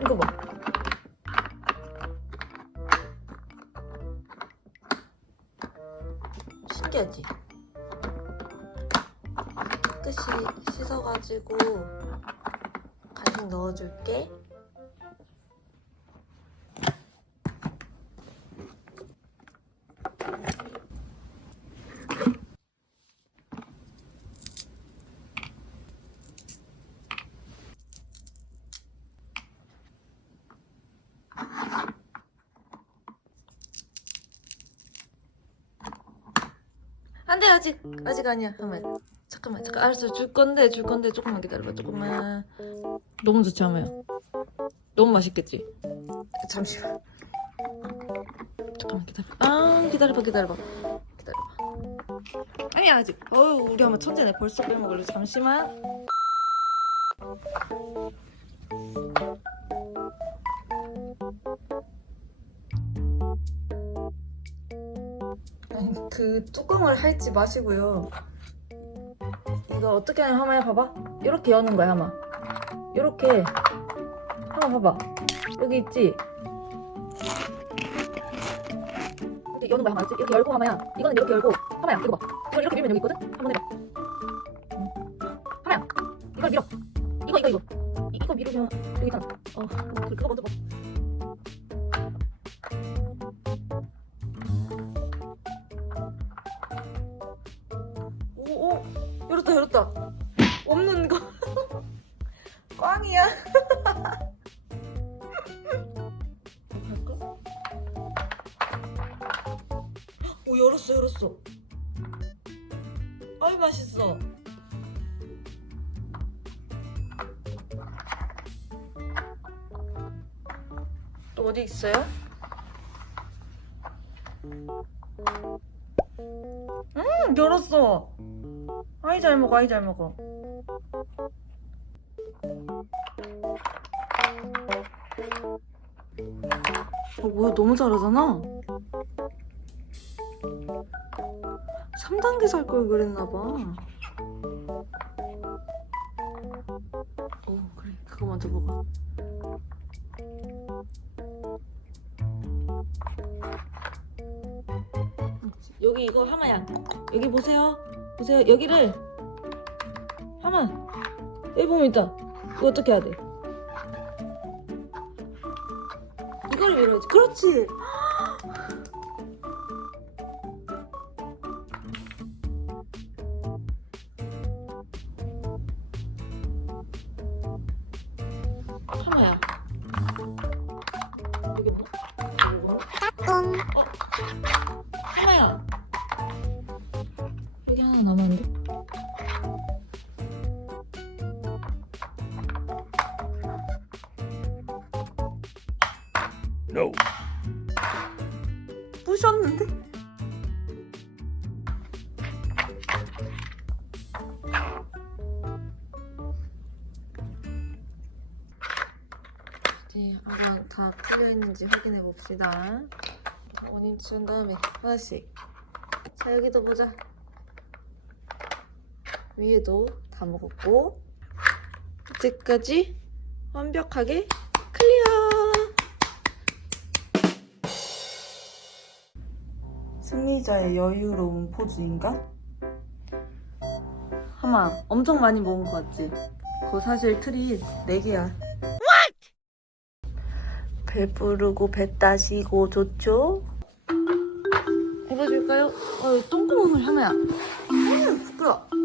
이거 봐. 신기하지? 깨끗이 씻어가지고 간식 넣어줄게. 안돼 아직. 아직 아니야. 하면 잠깐만. 잠깐 알았어. 줄 건데 줄 건데 조금만 기다려봐. 조금만. 너무 좋지 하면 너무 맛있겠지? 잠시만. 잠깐만 기다려 아 기다려봐 기다려봐. 기다려봐. 아니 아직. 어우 우리 엄마 천재네 벌써 빼먹을래 잠시만 그 뚜껑을 할지 마시고요. 이거 어떻게 하냐 하마야 봐봐. 이렇게 여는 거야 하마. 이렇게 하마 봐봐. 여기 있지. 이렇게 여는 거야 하마. 이렇게 열고 하마야. 이거는 이렇게 열고 하마야 이거 봐. 이걸 이렇게 밀면 여기 있거든. 한번 해봐. 응. 하마야 이걸 밀어. 이거 이거 이거. 이, 이거 밀으면 여기 있잖아. 어 그- 그거 먼저 봐. 오, 열었어, 열었어. 아이, 맛있어. 또 어디 있어요? 음, 열었어. 아이 잘 먹어, 아이 잘 먹어. 어, 뭐야, 너무 잘하잖아. 3단계 살걸 그랬나 봐. 오, 그래. 그거 먼저 먹어. 여기 이거 하마야. 여기 보세요. 보세요. 여기를 하마. 여기 보면 있다. 이거 어떻게 해야 돼? 이걸 밀어야지. 그렇지. 하마야. 여기 뭐? 여기 뭐? 하마야. 여기 하나 남았는데? No. 부셨는데? 한번 다 풀려 있는지 확인해 봅시다. 원인 치운 다음에 하나씩. 자 여기도 보자. 위에도 다 먹었고 이제까지 완벽하게 클리어. 승리자의 여유로운 포즈인가? 하마, 엄청 많이 먹은 것 같지? 그거 사실 틀이 4개야. 배 부르고 배 따시고 좋죠? 입어줄까요? 어, 똥구멍을 하마야. 어, 부끄러